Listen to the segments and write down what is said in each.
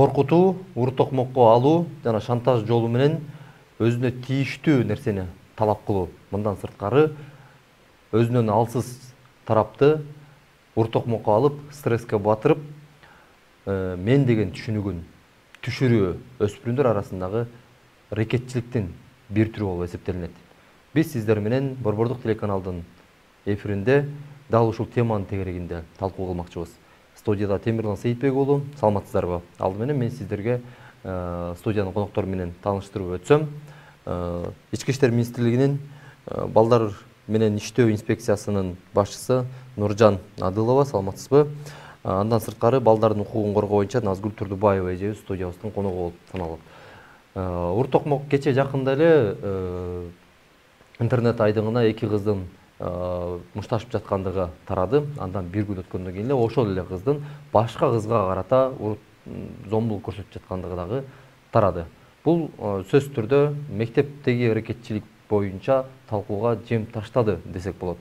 коркутуу, ур токмокко алуу жана шантаж жолу менен өзүнө тийиштүү нерсени талап кылуу. Мындан сырткары өзүнөн алсыз тарапты ур токмокко алып, стресске батырып, мен деген түшүнүгүн түшүрүү өспүрүмдөр арасындагы рекетчиликтин бир түрү болуп эсептелинет. Биз сиздер менен Борбордук телеканалдын эфиринде дал ушул теманын тегерегинде талкуу кылмакчыбыз. Студияда Темирлан Сейитбек уулу, саламатсыздарбы? Алды менен мен сиздерге студиянын коноктору менен тааныштырып өтсөм, Ички иштер министрлигинин балдар менен иштөө инспекциясынын башчысы Нуржан Адылова, саламатсызбы? Андан сырткары балдардын укугун коргоо боюнча Назгүл Турдубаева эжебиз студиябыздын коногу болуп саналат. Ур токмок кече жакында эле интернет айдыңына эки кыздын мушташып жаткандыгы тарады. Андан бир күн өткөндөн кийин эле ошол эле кыздын башка кызга карата зомбулук көрсөтүп жаткандыгы дагы тарады. Бул сөзсүз түрдө мектептеги аракетчилик боюнча талкууга жем таштады десек болот.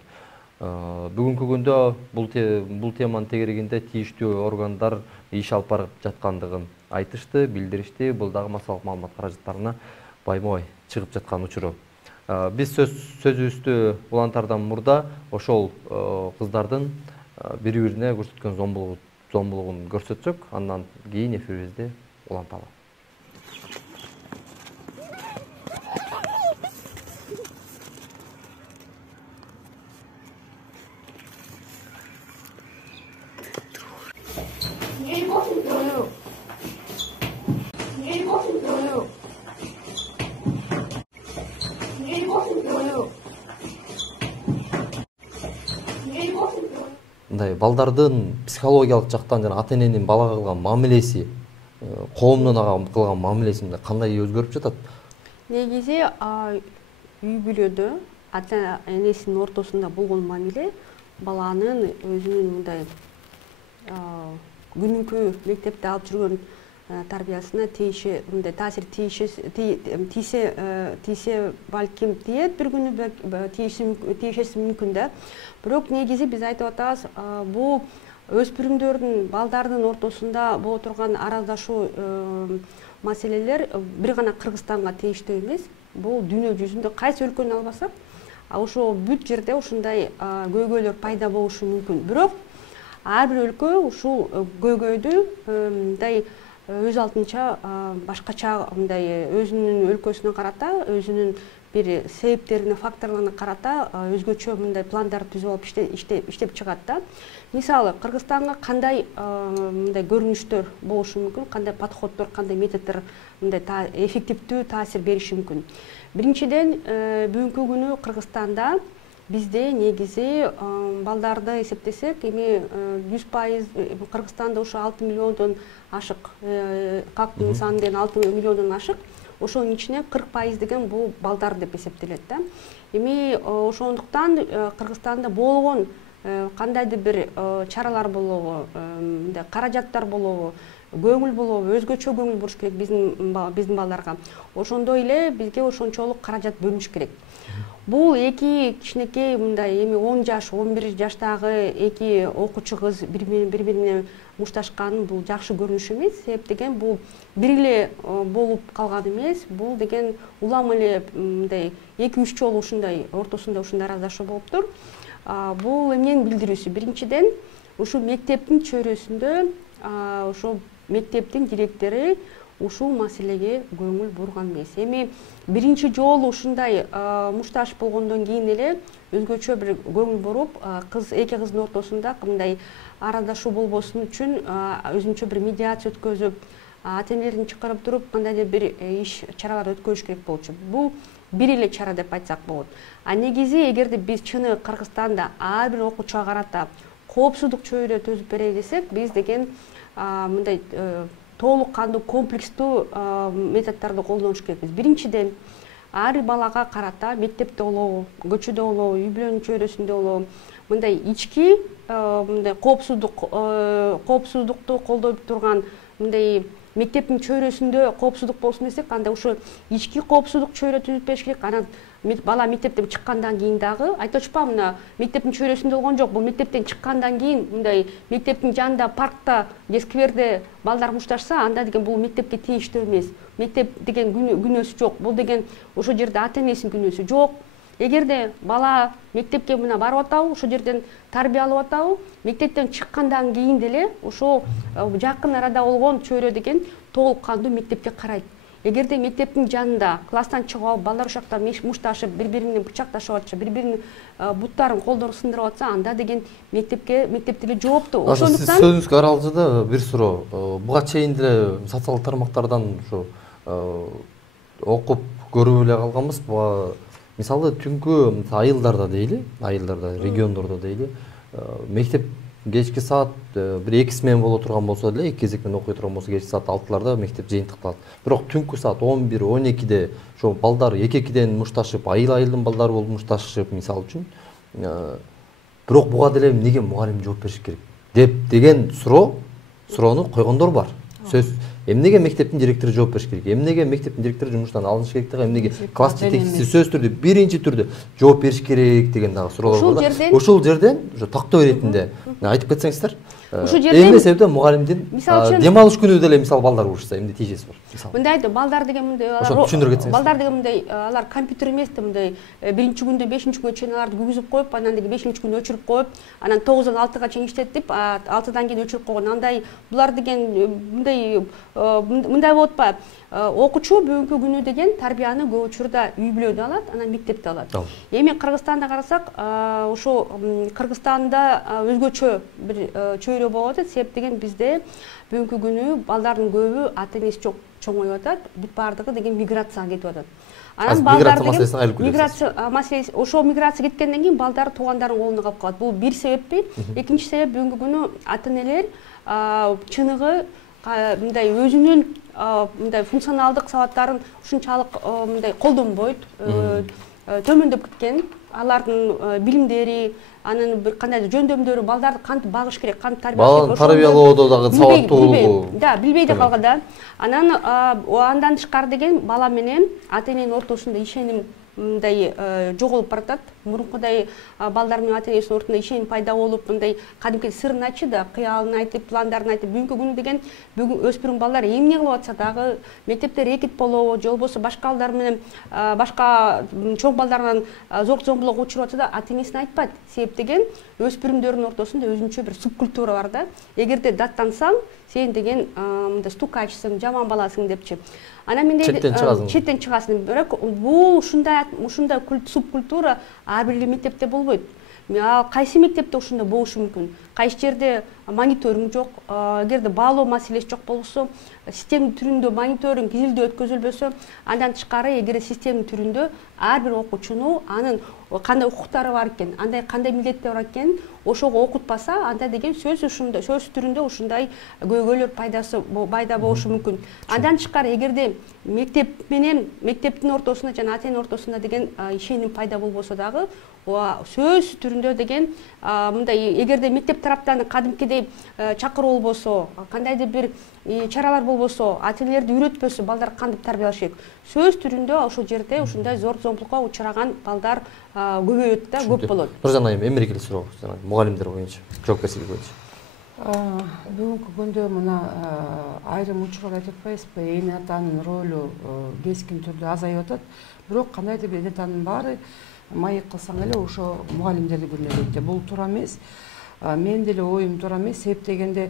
Бүгүнкү күндө бул теманын тегерегинде тийиштүү органдар иш алып барып жаткандыгын айтышты, билдиришти. Бул дагы массалык маалымат каражаттарына байма-бай чыгып жаткан учуру. Биз сөзүбүздү улантардан мурда ошол кыздардын бири-бирине көрсөткөн зомбулугун көрсөтсөк, андан кийин эфирибизди уланталы. Балдардын психологиялык жактан жана ата-эненин балага кылган мамилеси, коомдун ага кылган мамилеси кандай өзгөрүп жатат? Негизи үй бүлөдө ата-энесинин ортосунда болгон мамиле баланын өзүнүн мындай күнүмкү мектепте алып жүргөн тарбиясына мындай таасир тийсе балким тиет, бир күнү тийишеси мүмкүн да. Бирок негизи биз айтып атабыз, бул өспүрүмдөрдүн, балдардын ортосунда боло турган араздашуу маселелер бир гана Кыргызстанга тийиштүү эмес. Бул дүйнө жүзүндө кайсы өлкөнү албасак, ошо бүт жерде ушундай көйгөйлөр пайда болушу мүмкүн. Бирок ар бир өлкө ушул көйгөйдү мындай өз алдынча башкача мындай өзүнүн өлкөсүнө карата, өзүнүн бир себептерине, факторлоруна карата өзгөчө мындай пландар түзүп алып иштеп чыгат да. Мисалы, Кыргызстанга кандай мындай көрүнүштөр болушу мүмкүн, кандай подходдор, кандай методдор мындай эффективдүү таасир бериши мүмкүн. Биринчиден, бүгүнкү күнү Кыргызстанда бизде негизи балдарды эсептесек, эми 100% Кыргызстанда ошо 6 миллиондон ашык, калктын саны деген 6 миллиондон ашык. Ошонун ичинен 40% деген бул балдар деп эсептелет да. Эми ошондуктан Кыргызстанда болгон кандайдыр бир чаралар болобу, мындай каражаттар болобу, көңүл болобу, өзгөчө көңүл буруш керек биздин балдарга. Ошондой эле бизге ошончолук каражат бөлүнүш керек. Бул эки кичинекей мындай эми 10 жаш, 11 жаштагы эки окуучу кыз бири-бирине мушташкан бул жакшы көрүнүш эмес. Себеп деген бул бир эле болуп калган эмес. Бул деген улам эле мындай 2-3 жолу ушундай ортосунда ушундай араздашуу болуптур. Бул эмнени билдирүүсү? Биринчиден, ушул мектептин чөйрөсүндө ошол мектептин директору ушул маселеге көңүл бурган эмес. Эми биринчи жолу ушундай мушташ болгондон кийин эле өзгөчө бир көңүл буруп, эки кыздын ортосунда мындай араздашуу болбосун үчүн өзүнчө бир медиация өткөзүп, ата-энелерин чакырып туруп, кандайдыр бир иш чаралар өткөрүш керек болчу. Бул бир эле чара деп айтсак болот. Негизи эгерде биз чыны Кыргызстанда ар бир окуучуга карата коопсуздук чөйрө төзүп берели десек, биз деген мындай толук кандуу комплекстүү методдорду колдонуш керекпиз. Биринчиден, ар бир балага карата мектепте болобу, көчөдө болобу, үй бүлөнүн чөйрөсүндө болобу, мындай ички мындай коопсуздукту колдоп турган мындай мектептин чөйрөсүндө коопсуздук болсун десек, анда ошо ички коопсуздук чөйрө түзүп бериш керек. Анан бала мектептен чыккандан кийин дагы айтып атышпамынбы, мына мектептин чөйрөсүндө болгон жок, бул мектептен чыккандан кийин мындай мектептин жанында паркта же скверде балдар мушташса, анда деген бул мектепке тийиштүү эмес. Мектеп деген күнөөсү жок. Бул деген ошол жерде ата энесинин күнөөсү жок. Эгерде бала мектепке мына барып атабы, ошол жерден тарбия алып атабы, мектептен чыккандан кийин деле ошол жакын арада болгон чөйрө деген толук кандуу мектепке карайт. Эгерде мектептин жанында класстан чыгып алып балдар ошакта мушташып, бири-бирине бычакташып атса, бири-биринин буттарын, колдорун сындырып атса, анда деген мектепте деле жооптуу. Ошондуктан сиз сөзүңүзгө аралашууда бир суроо. Буга чейин деле социалдык тармактардан ушу окуп көрүп эле калганбыз. Буга мисалы түнкү айылдарда дейли, региондордо дейли, мектеп кечки саат бир 2 смен боло турган болсо деле, 2 кезекмен окуй турган болсо кечки саат 6-ларда мектеп жыйынтыкталат. Бирок түнкү саат 11-12де ошо балдар 2-2ден мушташып, айылдын балдары болуп мушташып, мисалы үчүн, бирок буга деле эмнеге мугалим жооп бериш керек деген суроону койгондор бар. Сөз эмнеге мектептин директору жооп бериш керек, эмнеге мектептин директору жумуштан алыныш керек деген, эмнеге класс жетекчиси сөз түрдө биринчи түрдө жооп бериш керек деген дагы суроолор бар. Ошол жерден ошо тактоо иретинде айтып кетсеңиздер. Эмне себептен мугалимдин дем алыш күнү деле мисалы балдар урушса эмне тийжеси бар? Мисалы. Мындай балдар деген мындай балдар деген мындай алар компьютер эмес да, мындай биринчи күндө 5-чи күнгө чейин аларды күгүзүп коюп, анан деги 5-чи күнү өчүрүп коюп, анан 9-дан 6-га чейин иштетип, 6-дан кийин өчүрүп койгон. Андай булар деген мындай болуп атпайбы? Окуучу бүгүнкү күнү деген тарбияны көп учурда үй бүлөдө алат, анан мектепте алат. Эми Кыргызстанда карасак, ошо Кыргызстанда өзгөчө бир чөйрө болуп атат. Себеп деген бизде бүгүнкү күнү балдардын көбү ата энеси жок чоңоюп атат, бүт баардыгы деген миграцияга кетип атат. Анан балдар деген миграция маселеси, ошо миграция кеткенден кийин балдар туугандарынын колунда калып калат. Бул бир себеппи. Экинчи себеп, бүгүнкү күнү ата энелер чыныгы мындай өзүнүн мындай функционалдык сабаттарын ушунчалык мындай колдонбойт, төмөндөп кеткен. Алардын билимдери, анын бир кандайдыр жөндөмдөрү, балдарды кантип багыш керек, кантип тарбиялаш керек, тарбиялоодо дагы сабаттуулугу. Да, билбей да калган. Анан андан тышкары деген бала менен ата эненин ортосунда ишеним мындай жоголуп баратат. Мурункудай балдар менен ата энесинин ортосунда ишеним пайда болуп, мындай кадимки сырын айтчы да, кыялын айтып, пландарын айтып, бүгүнкү күнү деген бүгүн өспүрүм балдар эмне кылып атса дагы мектепте рекет болобу, же болбосо башка балдар менен башка чоң балдардан зорлук зомбулукка учуруп атса да ата энесине айтпайт. Себеп деген өспүрүмдөрдүн ортосунда өзүнчө бир субкультура бар да. Эгерде даттансаң, сен деген мындай стукачсың, жаман баласың депчи. Анан мен четтен чыгасың. Бирок бул ушундай субкультура ар бир мектепте болбойт. Кайсы мектепте ушундай болушу мүмкүн? Кайсы жерде мониторинг жок, эгерде баалоо маселеси жок болсо, система түрүндө мониторинг изилдөө өткөзүлбөсө, андан тышкары эгер система түрүндө ар бир окуучуну анын кандай укуктары бар экен, андай кандай милдеттери бар экен, ошого окутпаса, анда деген сөз түрүндө ушундай көйгөйлөр пайда болушу мүмкүн. Андан тышкары эгерде мектеп менен мектептин ортосунда жана ата эненин ортосунда деген ишеним пайда болбосо дагы, сөз түрүндө деген мындай эгерде мектеп тараптан кадимкидей чакыруу болбосо, кандайдыр бир чаралар болбосо, ата энелерди үйрөтпөсө, балдар кантип тарбиялаш керек? Сөз түрүндө ошол жерде ушундай зорлук зомбулукка учураган балдар көбөйөт да, көп болот. Нуржан айым, эмерекелик суроо, мугалимдер боюнча, жоопкерчилик боюнча. Бүгүнкү күндө мына айрым учурларда айтып атпайбызбы, эне атанын ролу кескин түрдө азайып атат. Бирок кандайдыр бир эне атанын баары майык кылсаң эле ошо мугалимдерди күнөөлөйт. Бул туура эмес. Мен деле оюм туура эмес. Себеп дегенде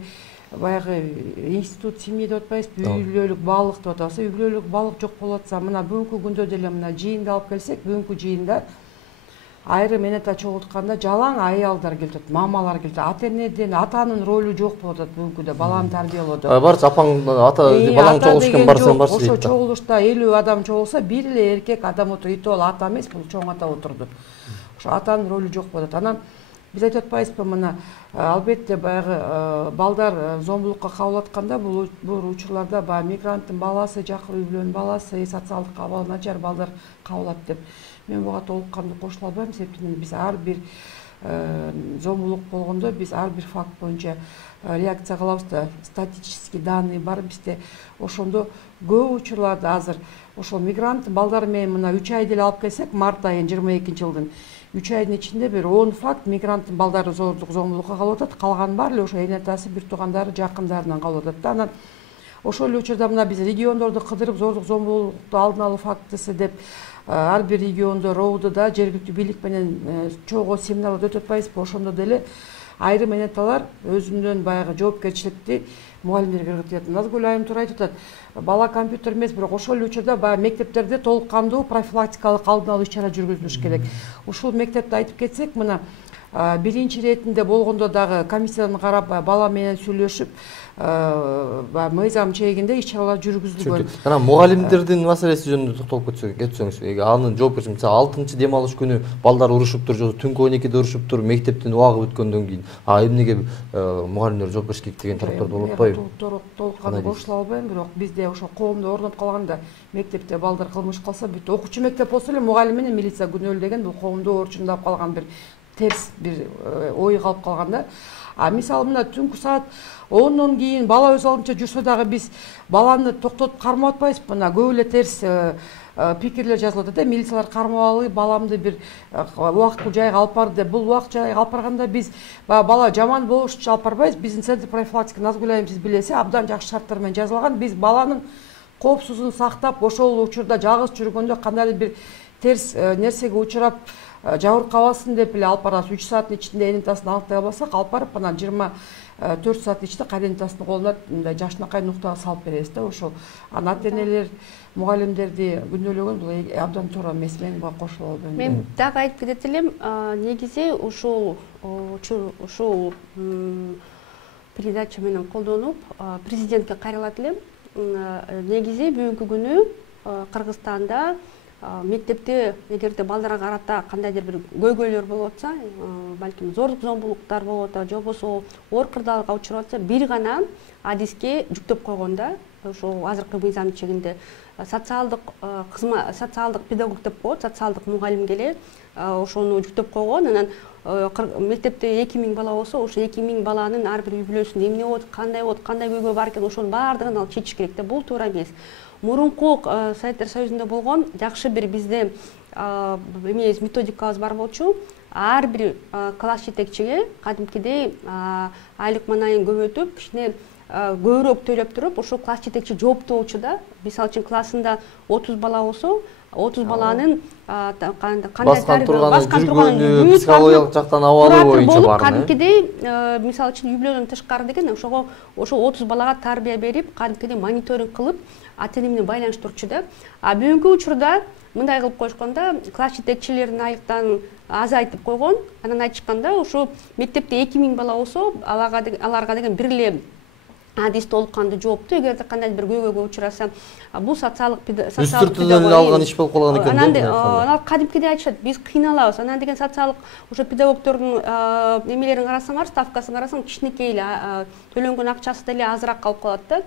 баягы институт семьи деп атпайбызбы, үй бүлөлүк баалык деп атабыз. Үй бүлөлүк баалык жок болуп атса, мына бүгүнкү күндө деле мына жыйынды алып келсек, бүгүнкү жыйында айрым эне ата чогултканда жалаң аялдар келет, мамалар келет. Ата энеден атанын ролу жок болуп атат бүгүнкүдө баланы тарбиялоодо. Барчы апаң ата балаң чогулушкан барсаң барчы дейт. Ошо чогулушта 50 адам чогулса, бир эле эркек адам отуруп, ол ата эмес, бул чоң ата отурду. Ошо атанын ролу жок болот. Анан биз айтып атпайбызбы, мына албетте баягы балдар зомбулукка кабыл атканда бул учурларда баягы мигранттын баласы, жакын үй бүлөнүн баласы, социалдык абалы начар балдар кабыл алат деп. Мен буга толук кандуу кошула албайм, себептен биз ар бир зомбулук болгондо биз ар бир факт боюнча реакция кылабыз да, статистический данный бар бизде. Ошондо көп учурларда азыр ошол мигрант балдар менен мына 3 айды эле алып келсек, март айын 22-жылдын 3 айдын ичинде бир 10 факт мигранттын балдары зордук зомбулукка калып атат, калган баары эле ошо эне атасы, бир туугандары, жакындарынан калып атат да. Анан ошол эле учурда мына биз региондорду кыдырып зордук зомбулукту алдын алуу фактысы деп ар бир региондо РОУДда жергиликтүү бийлик менен чогуу семинарлар өтүп атпайбызбы? Ошондо деле айрым эне аталар өзүнүн баягы жоопкерчиликти мугалимдерге ыргытып атат. Назгүл айым туура айтып атат. Бала компьютер эмес, бирок ошол эле учурда баягы мектептерде толук кандуу профилактикалык алдын алуу иш-чара жүргүзүлүш керек. Ушул мектепти айтып кетсек, мына биринчи иретинде болгондо дагы комиссиядан карап бала менен сүйлөшүп мыйзам чегинде иш-чаралар жүргүзүлгөн. Жана мугалимдердин маселеси жөнүндө токтолуп кетсеңиз, анын жоопкерчилиги мисалы 6-чы дем алыш күнү балдар урушуптур, же түнкү 12-де урушуптур, мектептин убагы өткөндөн кийин. Эмнеге мугалимдер жооп деген тараптар болуп атпайбы? Толук кандуу кошула албайм, бирок бизде ошо коомдо орноп калганда мектепте балдар кылмыш кылса, бүт окуучу мектеп болсо эле мугалим менен милиция күнөөлүү деген бул коомдо орчундап калган бир терс бир ой калып калган да. Мисалы мына түнкү саат 10-дон кийин бала өз алдынча жүрсө дагы биз баланы токтотуп кармап атпайбызбы? Мына көп эле терс пикирлер жазылып атат. Милициялар кармабалы, баламды бир убактылуу жайга алып барды деп. Бул убактылуу жайга алып барганда биз бала жаман болуш үчүн алып барбайбыз. Биздин центр профилактика, Назгүл айым сиз билесиз, абдан жакшы шарттар менен жазылган. Биз баланын коопсуздугун сактап, ошол учурда жалгыз жүргөндө кандайдыр бир терс нерсеге учурап жабыркабасын деп эле алып барабыз. 3 сааттын ичинде энетасын аныктай албасак, алып барып анан 24 саат ичинде кайренетасынын колуна мындай жашынакай нуктага салып беребиз да. Ошол ата-энелер, мугалимдерди күнөөлөгөн бул абдан туура эмес. Мен буга кошула албайм. Мен дагы айтып кетет элем, негизи ушул передача менен колдонуп президентке кайрылат элем. Негизи бүгүнкү күнү Кыргызстанда мектепте эгерде балдарга карата кандайдыр бир көйгөйлөр болуп атса, балким зордук зомбулуктар болуп атат, же болбосо оор кырдаалга учурап атса, бир гана адиске жүктөп койгон да. Ошол азыркы мыйзам чегинде социалдык педагог деп коет, социалдык мугалим келе ошону жүктөп койгон. Анан мектепте 2000 бала болсо, ошо 2000 баланын ар бир үй бүлөсүндө эмне болот, кандай көйгөй бар экен, ошонун баардыгын алып чечиш керек да. Бул туура эмес. Мурунку Советтер Союзунда болгон жакшы бир бизде эмебиз, методикабыз бар болчу. Ар бир класс жетекчиге кадимкидей айлык манайын көбөйтүп, кичине көбүрөөк төлөп туруп, ошол класс жетекчи жооптуу болчу да. Мисалы үчүн классында 30 бала болсо, 30 баланын баскан турганы, психологиялык жактан абалы боюнча бар. Кадимкидей мисалы үчүн үй бүлөдөн тышкары деген ошо 30 балага тарбия берип, кадимкидей мониторинг кылып, ата-эне менен байланыштырчу да. Бүгүнкү учурда мындай кылып коюшканда, класс жетекчилеринин айлыктарын азайтып койгон. Анан айтышканда, ошо мектепте 2000 бала болсо, аларга деген бир эле адис толук кандуу жоопту. Эгерде кандайдыр бир көйгөйгө учураса, бул социалдык педагог алган иш болуп калган экен. Анан кадимкидей айтышат, биз кыйналабыз. Анан деген социалдык ошо педагогдордун эмелерин карасаңар, ставкасын карасаң, кичинекей эле төлөнгөн акчасы деле азыраак калып калат да.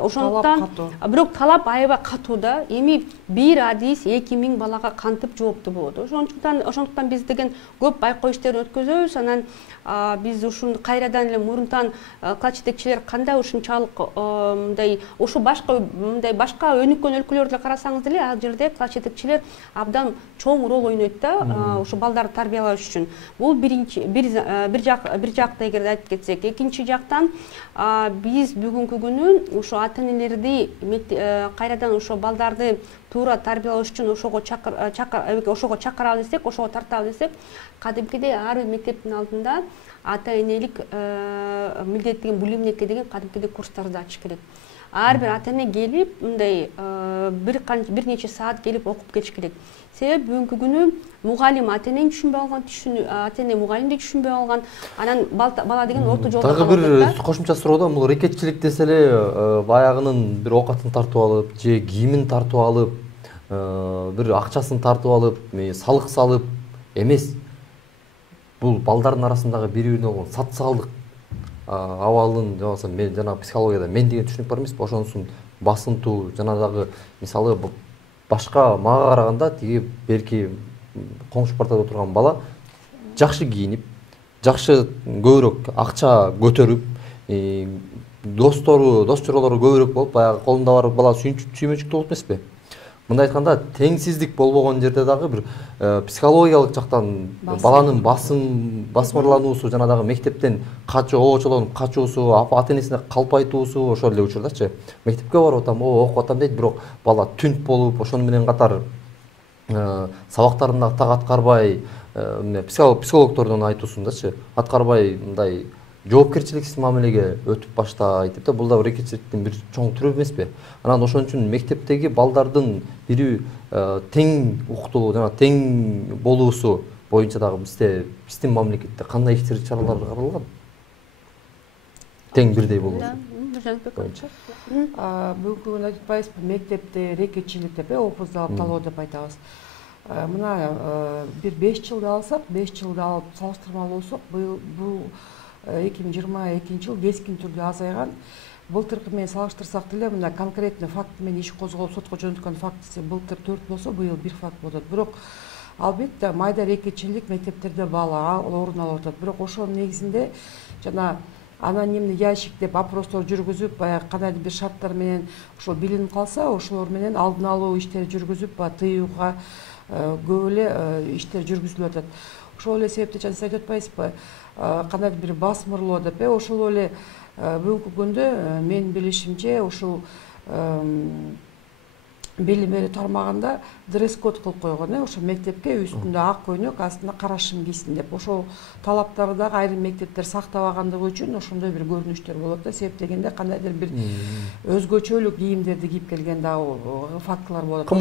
Ошондуктан бирок талап аябай катуу да. Эми бир адис 2000 балага кантип жооптуу болот. Ошондуктан биз деген көп байкоо иштерин өткөзөбүз. Анан биз ушуну кайрадан эле мурунтан класс жетекчилер кандай ушунчалык мындай ошо башка өнүккөн өлкөлөрдө карасаңыз деле, ал жерде класс жетекчилер абдан чоң роль ойнойт да, ошо балдарды тарбиялаш үчүн. Бул бир жакта эгерде айтып кетсек, экинчи жактан биз бүгүнкү күнү ошо ата-энелерди кайрадан ошо балдарды туура тарбиялаш үчүн ошого чакыралы десек, ошого тарталы десек, кадимкидей ар бир мектептин алдында ата-энелик милдет деген, бул эмнеке деген кадимкидей курстарды ачыш керек. Ар бир ата-эне келип, мындай бир нече саат келип окуп кетиш керек. Себеби бүгүнкү күнү мугалим ата-энени түшүнбөй алган, ата-эне мугалимди түшүнбөй алган, анан бала деген орто жолдо калып атат. Дагы бир кошумча суроо, бул рекетчилик десе эле баягынын бир оокатын тартып алып, же кийимин тартып алып, бир акчасын тартып алып, салык салып эмес. Бул балдардын арасындагы бири-бирине болгон социалдык абалын, жана психологияда мен деген түшүнүк бар эмеспи? Ошонусун басынтуу, жана дагы мисалы башка мага караганда тиги берки коңшу партада отурган бала жакшы кийинип, жакшы көбүрөөк акча көтөрүп, дос чоролору көбүрөөк болуп, баягы колунда бар бала сүймөнчүктүү болот эмеспи? Мындай айтканда, теңсиздик болбогон жерде дагы бир психологиялык жактан баланын басмырлануусу, жана дагы мектептен обочолонуп качуусу, ата энесине калп айтуусу, ошол эле учурдачы. Мектепке барып атам, окуп атам дейт, бирок бала түнт болуп, ошону менен катар сабактарында так аткарбай, психологдордун айтуусундачы, аткарбай мындай жоопкерчиликсиз мамилеге өтүп баштайт деп, бул да рекетчиликтин бир чоң түрү эмеспи? Анан ошон үчүн мектептеги балдардын бири тең укуктулугу жана тең болуусу боюнча дагы биздин мамлекетте кандай ишчер чаралар каралган? Тең бирдей болуусу боюнча. Бүгүнкү күндө айтпайбызбы, мектепте рекетчилик деп, опуздалып алып талоо деп айтабыз. Мына бир 5 жылды алсак, 5 жылды алып салыштырмалуу болсок, бул 2022 жыл кескин түрдө азайган. Былтыркы менен салыштырсак деле, мына конкретный факт менен иш козголуп сотко жөнөткөн фактысы былтыр 4 болсо, быйыл 1 факт болот. Бирок албетте майда рекетчилик мектептерде бала орун алып атат. Бирок ошонун негизинде жана анонимный ящик деп опростор жүргүзүп, баягы кандайдыр бир шарттар менен ошол билинип калса, ошолор менен алдын алуу иштери жүргүзүп, тыюуга көп эле иштер жүргүзүлүп атат. Ошол эле себепти жана сиз айтып атпайсызбы, кандайдыр бир басмырлоо деп, ошол эле бүгүнкү күндө менин билишимче ушул билим берүү тармагында дресс-код кылып койгон, ошо мектепке үстүндө ак көйнөк, астында кара шым кийсин деп. Ошол талаптарды дагы айрым мектептер сактабагандыгы үчүн ошондой бир көрүнүштөр болот да. Себеп дегенде кандайдыр бир өзгөчөлүк кийимдерди кийип келген дагы фактылар болот.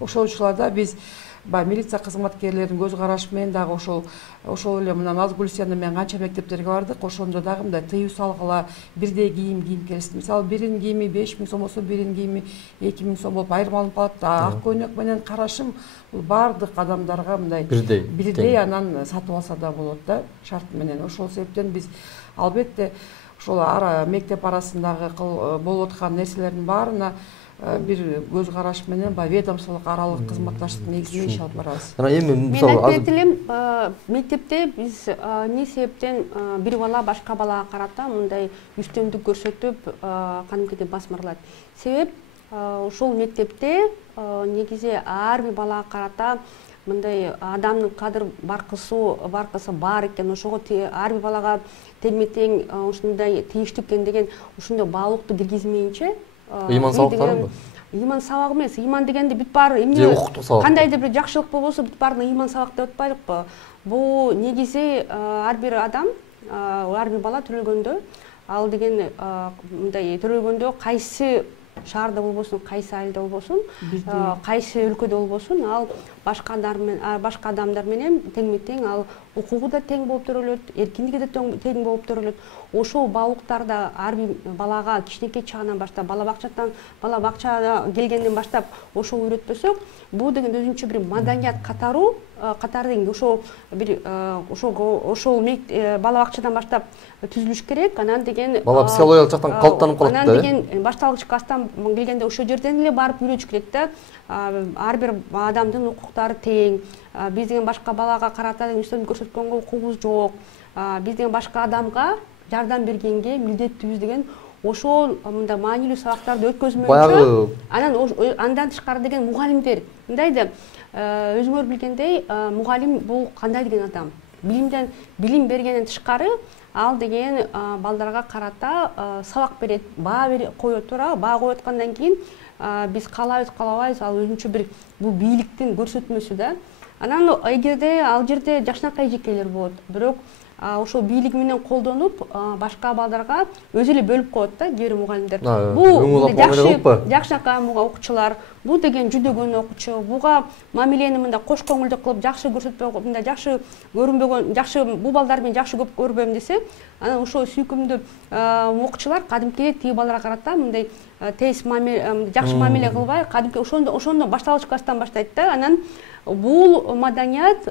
Ошол учурларда биз милиция кызматкерлеринин көз карашы менен дагы ошол эле мына Назгүлсияны менен канча мектептерге бардык, ошондо дагы мындай тыюу салгыла, бирдей кийим кийип келсин. Мисалы, биринин кийими 5000 сом болсо, биринин кийими 2000 сом болуп айырмаланып калат. Ак көйнөк менен кара шым бул бардык адамдарга мындай бирдей анан сатып алса да болот да, шарт менен. Ошол себептен биз албетте ошол мектеп арасындагы болуп аткан нерселердин баарына бир көз караш менен ведомстволук аралык кызматташтыктын негизинде иш алып барабыз. Мен айтып элем, мектепте биз эмне себептен бир бала башка балага карата мындай үстөмдүк көрсөтүп, кантип басмырлайт? Себеп ушул мектепте негизи ар бир балага карата мындай адамдын кадыр баркысы бар экен, ошого ар бир балага тең ушундай тийиштүү экен деген ушундай баалуулукту киргизмейинче ыйман сабактарыбы? Ыйман сабак эмес, ыйман дегенде бүт баары эмне кандайдыр бир жакшылык болбосо бүт баарын ыйман сабак деп атпайлыкпы? Бул негизи ар бир адам, ар бир бала төрөлгөндө, ал деген мындай төрөлгөндө кайсы шаарда болбосун, кайсы айылда болбосун, кайсы өлкөдө болбосун, ал башка адамдар менен тең ал укугу да тең болуп төрөлөт, эркиндиги да тең болуп төрөлөт. Ошол баалуулуктарды ар бир балага кичинекей чагынан баштап, бала бакчада келгенден баштап ошол үйрөтпөсөк, бул деген өзүнчө бир маданият катары ошол бала бакчадан баштап түзүлүш керек. Анан деген бала психологиялык жактан калыптанып калат да. Анан деген башталгыч класстан келгенде ошол жерден эле барып үйрөтүш керек да. Ар бир адамдын укуктары тең. Биз деген башка балага карата үстөмдүк көрсөткөнгө укугубуз жок. Биз деген башка адамга жардам бергенге милдеттүүбүз деген ошол мындай маанилүү сабактарды өткөзмөйүнчө, андан тышкары деген мугалимдер мындайды, өзүңөр билгендей, мугалим бул кандай деген адам? Билим бергенден тышкары ал деген балдарга карата сабак берет, баа коет тура, баа коюп аткандан кийин биз каалабайбыз, ал өзүнчө бир бул бийликтин көрсөтмөсү да. Анан эгерде ал жерде жакшынакай эжекелер болот, бирок ошол бийлиги менен колдонуп башка балдарга өзү эле бөлүп коет да кээ бир мугалимдер. Бул жакшынакай окуучулар, бул деген жүдөгөн окуучу, буга мамилени мындай кош көңүлдүү кылып, жакшы көрсөтпөй, мындай жакшы көрүнбөгөн, жакшы бул балдар менен жакшы көп көрбөйм десе, анан ошол сүйкүмдүү окуучулар кадимки тиги балдарга карата мындай тез мамиле, жакшы мамиле кылбай, кадимки ошондо башталгыч класстан баштайт да. Анан бул маданият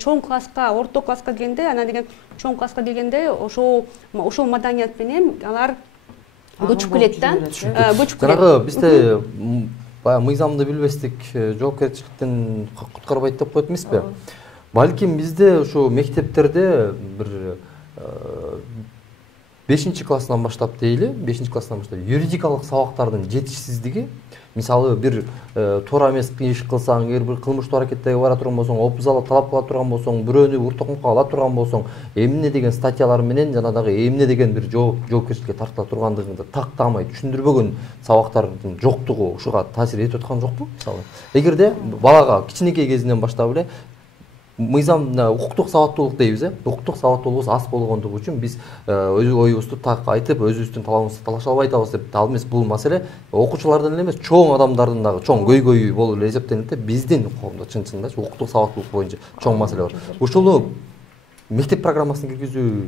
чоң класска, орто класска келгенде, анан деген чоң класска келгенде ошол маданият менен алар көчүп келет да. Жанагы бизде баягы мыйзамды билбестик жоопкерчиликтен куткарбайт деп коет эмеспи? Балким бизде ошо мектептерде бир 5-классынан баштап дейли, 5-классынан баштап юридикалык сабактардын жетишсиздиги, мисалы бир туура эмес иш кылсаң, эгер бир кылмыштуу аракеттерге бара турган болсоң, опуз алып талап кыла турган болсоң, бирөөнү уртокмукка ала турган болсоң, эмне деген статьялар менен жана дагы эмне деген бир жоопкерчиликке тартыла тургандыгынды тактамай түшүндүрбөгөн сабактардын жоктугу ушуга таасир этип аткан жокпу? Мисалы, эгерде балага кичинекей кезинен баштап эле мыйзам укуктук сабаттуулук дейбиз, укуктук сабаттуулугубуз аз болгондугу үчүн биз өз оюбузду так айтып, өзүбүздүн талабыбызды талаша албай атабыз деп, ал эмес бул маселе окуучулардын эле эмес, чоң адамдардын дагы чоң көйгөйү болуп эле эсептелинет да, биздин коомдо чын-чынында укуктук сабаттуулук боюнча чоң маселе бар. Ушуну мектеп программасына киргизүү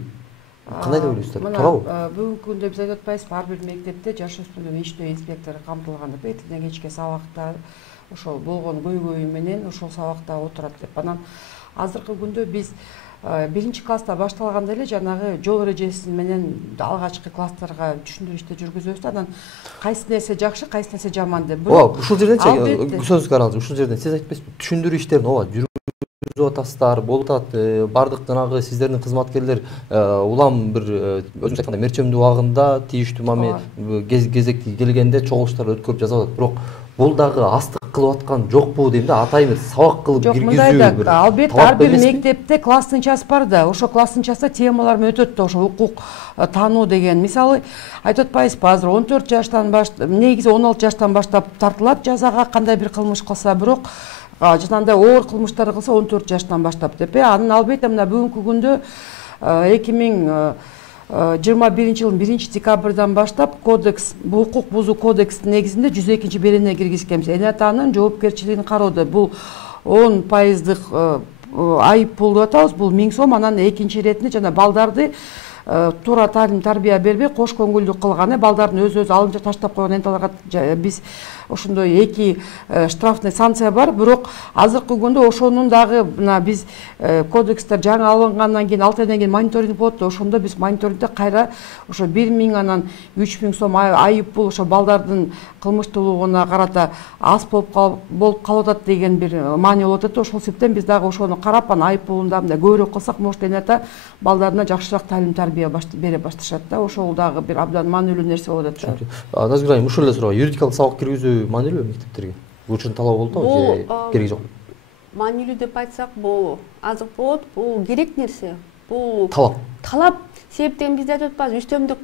кандай деп ойлойсуздар? Туурабы? Бүгүнкү күндө биз айтып атпайбызбы, ар бир мектепте жаш өспүрүм иштөө инспектору камтылган деп, эртеден кечке сабакта ошол болгон көйгөйү менен ошол сабакта отурат деп. Анан азыркы күндө биз 1-класста башталганда эле жанагы жол эрежеси менен алгачкы класстарга түшүндүрүү ишти жүргүзөбүз. Анан кайсы нерсе жакшы, кайсы нерсе жаман деп. Ооба, ушул жерден сөзүңүзгө аралашып, ушул жерден сиз айтпайсызбы? Түшүндүрүү иштерин ооба жүргүзүп атасыздар, болуп атат. Бардык жанагы сиздердин кызматкерлер улам бир өзүңүз айткандай мерчемдүү убагында тийиштүү мамиле кезекти келгенде чогулуштар өткөрүп жазып атат. Бирок бул дагы астык кылып аткан жокпу дейм да, атайын сабак кылып киргизүү бир. Албетте ар бир мектепте класстын-час бар да, ошо класстын-часта темалар өтөт да, ошо укук таануу деген. Мисалы, айтып атпайбызбы, азыр 14 жаштан баштап, негизи 16 жаштан баштап тартылат жазага кандай бир кылмыш кылса, бирок жанагындай оор кылмыштарды кылса 14 жаштан баштап деп. Анын албетте мына бүгүнкү күндө 2021-жылдын 1-декабрдан баштап кодекс, бул укук бузуу кодекстин негизинде 102-берене киргизгенбиз. Эне атанын жоопкерчилигин кароодо бул 10% айып пул деп атабыз, бул 1000 сом. Анан экинчи иретинде жана балдарды туура таалим тарбия бербей кош көңүлдүү кылганы, балдардын өзү алынча таштап койгон энталарга биз ошондой 2 штрафный санкция бар. Бирок азыркы күндө ошонун дагы мына биз кодекстер жаңы алынгандан кийин 6 айдан кийин мониторинг болот. Ошондо биз мониторингде кайра ошо 1000 анан 3000 сом айып бул ошо балдардын кылмыштуулугуна карата аз болуп калып атат деген бир маани болуп атат. Ошол себептен биз дагы ошону карап, анан айып пулун да мындай көбүрөөк кылсак, может эната балдарына жакшыраак таалим тарбия бере башташат да. Ошол дагы бир абдан маанилүү нерсе болуп атат. Назгүл айым, ушул эле суроо, юридикалык сабак киргизүү маанилүүбү мектептерге? Учурун талап болду же кереги жок? Маанилүү деп айтсак, бул азык болот, бул керек нерсе. Бул талап. Себептен бизде айтып атпайбыз, үстөмдүк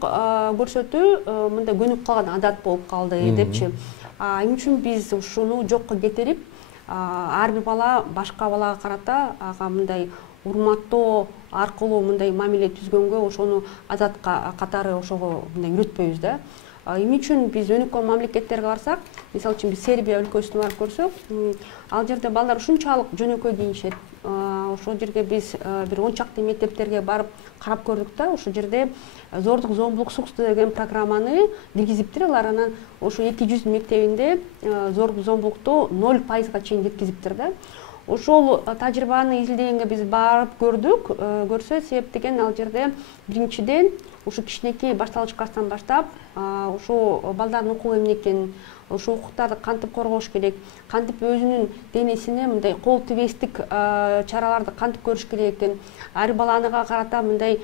көрсөтүү мындай көнүп калган адат болуп калды депчи. Эмне үчүн биз ушуну жокко кетирип, ар бир бала башка балага карата ага мындай урматтоо аркылуу мындай мамиле түзгөнгө, ошону адатка катары ошого мындай үйрөтпөйбүз да. Эмне үчүн биз өнүккөн мамлекеттерге барсак, мисалы үчүн биз Сербия өлкөсүнө барып көрсөк, ал жерде балдар ушунчалык жөнөкөй кийишет. Ошол жерге биз бир 10 чакты мектептерге барып карап көрдүк да, ошол жерде зордук, зомбулук сукту деген программаны киргизиптир. Алар анан ошо 200 мектебинде зордук, зомбулукту 0% чейин жеткизиптир да. Ошол тажрыйбаны изилдегенге биз барып көрдүк. Көрсө себеп деген ал жерде биринчиден ушу кичинекей башталгыч класстан баштап ошо балдардын укугу эмне экенин, ошо укуктарды кантип коргош керек, кантип өзүнүн денесине мындай кол тибестик чараларды кантип көрүш керек экен, ар балага карата мындай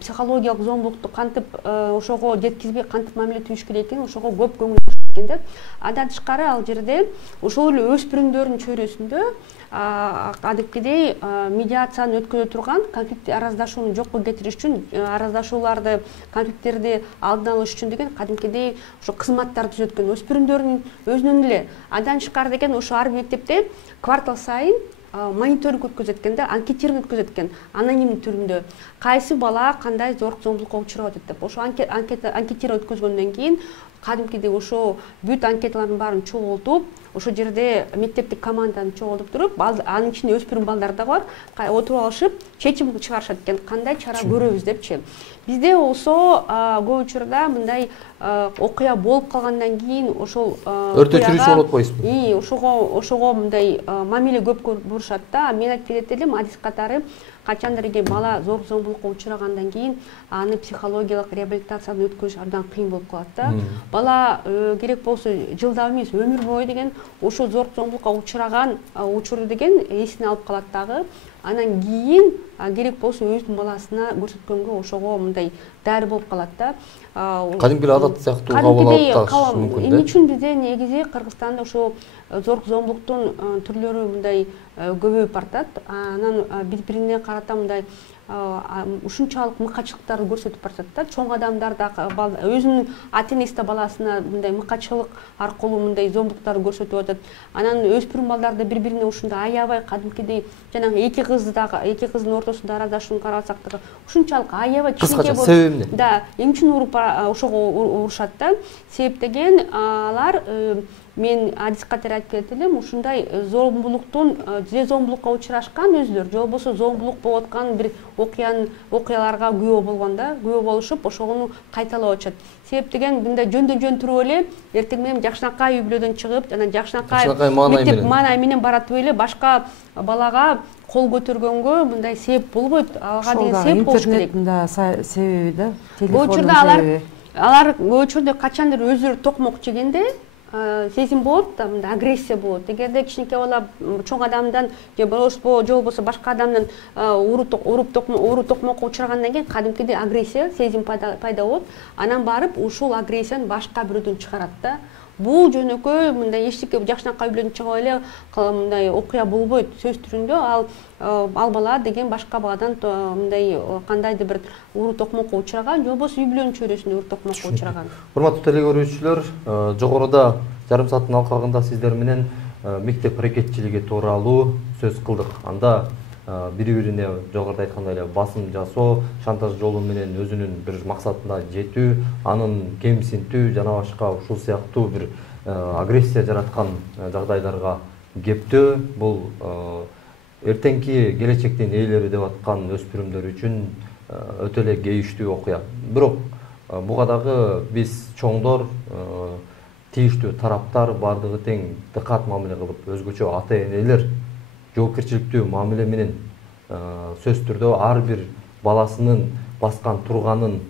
психологиялык зомбулукту кантип ошого жеткизбей кантип мамиле түзүш керек экен, ошого көп көңүл бурушат экен да. Андан тышкары ал жерде ошол эле өспүрүмдөрдүн чөйрөсүндө адиккидей медиацияны өткөзө турган, конфликт араздашууну жокко кетириш үчүн, араздашууларды, конфликттерди алдын алыш үчүн деген кадимкидей ошо кызматтар түзөткөн өспүрүмдөрдүн өзүнөн эле. Андан тышкары деген ошо ар бир мектепте квартал сайын мониторинг өткөзөт экен да, анкетирование өткөзөт экен анонимдүү түрүндө. Кайсы бала кандай зордук, зомбулукка учурап атат деп. Ошо анкетирование өткөзгөндөн кийин кадимкидей ошо бүт анкеталардын баарын чогултуп, ошо жерде мектептик команданы чогултуп туруп, анын ичинде өспүрүм балдар да бар, отуруп алышып, чечим чыгарышат экен, кандай чара көрөбүз депчи. Бизде болсо көп учурда мындай окуя болуп калгандан кийин ошол өртө чүрүүчү болуп атпайсызбы? Ошого мындай мамиле көп бурушат да. Мен айтып кетет элем, адис катары качандыр эгер бала зорлук зомбулукка учурагандан кийин аны психологиялык реабилитацияны өткөрүш абдан кыйын болуп калат да. Бала керек болсо жылдап эмес өмүр бою деген ошол зорлук зомбулукка учураган учуру деген эсине алып калат дагы. Анан кийин керек болсо өзүнүн баласына көрсөткөнгө ошого мындай дары болуп калат да. Кадимки адат сыяктуу кабыл алып калышы мүмкүн да. Эмне үчүн бизде негизи Кыргызстанда ошо зорлук зомбулуктун түрлөрү мындай көбөйүп баратат. Анан бири-бирине карата мындай ушунчалык мыкачылыктарды көрсөтүп баратат да. Чоң адамдар да өзүнүн ата-энеси да баласына мындай мыкачылык аркылуу мындай зомбулуктарды көрсөтүп атат. Анан өспүрүм балдар да бири-бирине ушундай аябай кадимкидей жанагы эки кыздын ортосунда араздашууну карасак дагы ушунчалык аябай кыскача себеби эмне? Да, эмне үчүн уруп ошого урушат да? Себеп деген алар мен адис катары айтып кетип элем, ушундай зомбулуктун же зомбулукка учурашкан өзүлөр, же болбосо зомбулук болуп аткан бир окуяларга күбө болгон да, күбө болушуп, ошону кайталап атышат. Себеп деген мындай жөндөн-жөн туруп эле, эртең менен жакшынакай үй бүлөдөн чыгып, анан жакшынакай мектеп маанай менен баратып эле башка балага кол көтөргөнгө мындай себеп болбойт. Ага деген себеп болуш керек. Интернеттин себеби да, телефондун себеби. Алар көчүрдө качандыр өзүлөрү токмок жегенде сезим болот да, мындай агрессия болот. Эгерде кичинекей бала чоң адамдан же болбосо башка адамдан уруп токмокко учурагандан кийин кадимкидей агрессия, сезим пайда болот. Анан барып ушул агрессияны башка бирөөдөн чыгарат да. Бул жөнөкөй мындай эчтеке жакшынакай үй бүлөдөн чыгып эле мындай окуя болбойт. Сөз түрүндө ал бала деген башка баладан мындай кандайдыр бир уруу токмокко учураган, же болбосо үй бүлөнүн чөйрөсүндө уруу токмокко учураган. Урматтуу телекөрүүчүлөр, жогоруда жарым сааттын алкагында сиздер менен мектеп аракетчилиги тууралуу сөз кылдык. Анда бири-бирине жогоруда айткандай эле басым жасоо, шантаж жолу менен өзүнүн бир максатына жетүү, анын кемсинтүү жана башка ушул сыяктуу бир агрессия жараткан жагдайларга кептөө, бул эртеңки келечектин ээлери деп аткан өспүрүмдөр үчүн өтө эле кейиштүү окуя. Бирок буга дагы биз чоңдор, тийиштүү тараптар бардыгы тең дыкат мамиле кылып, өзгөчө ата-энелер жоопкерчиликтүү мамиле менен сөз түрдө ар бир баласынын баскан турганын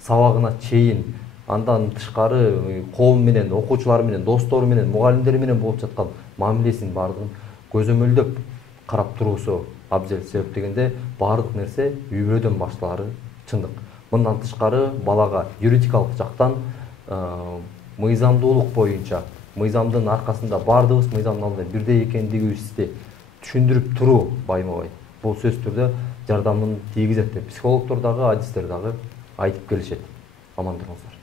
сабагына чейин, андан тышкары коом менен, окуучулар менен, достору менен, мугалимдери менен болуп жаткан мамилесин бардыгын көзөмөлдөп карап туруусу абзел. Себеп дегенде баардык нерсе үй бүлөдөн башталары чындык. Мындан тышкары балага юридикалык жактан мыйзамдуулук боюнча, мыйзамдын аркасында баардыгыбыз мыйзамдын алдында бирдей экендигибизди түшүндүрүп туруу байма-бай бул сөз түрдө жардамын тийгизет деп психологдор дагы, адистер дагы айтып келишет. Аман туруңуздар.